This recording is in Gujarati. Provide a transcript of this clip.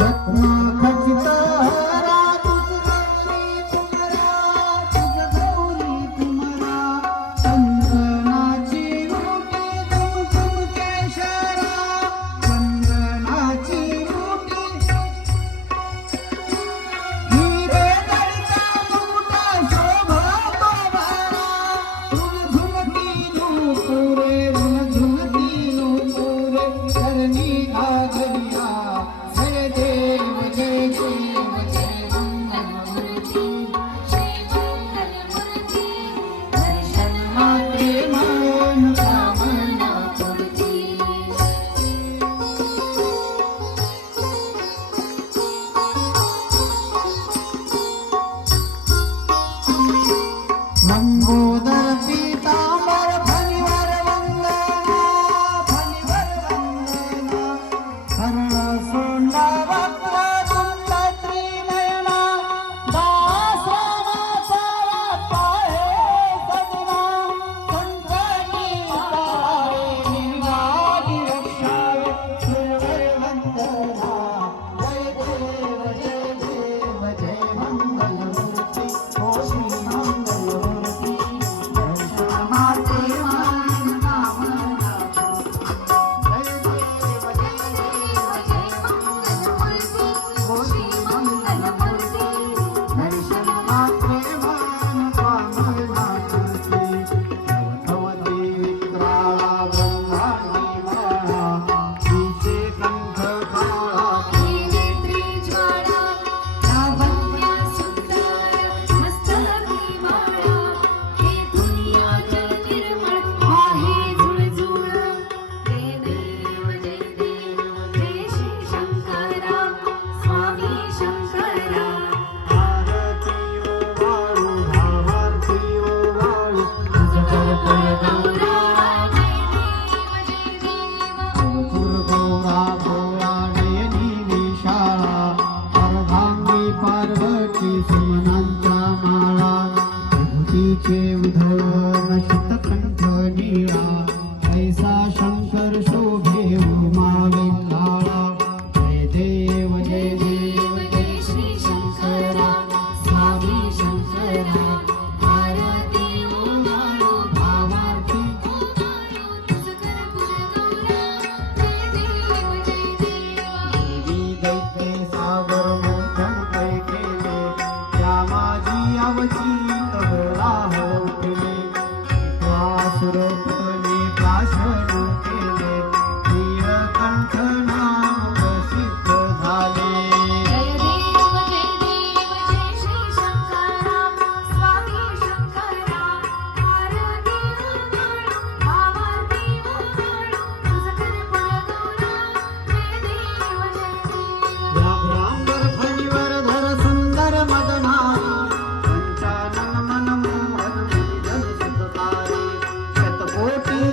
รักมาคอนฟิเตอร์ Bye. લોકની પાછળ কোটি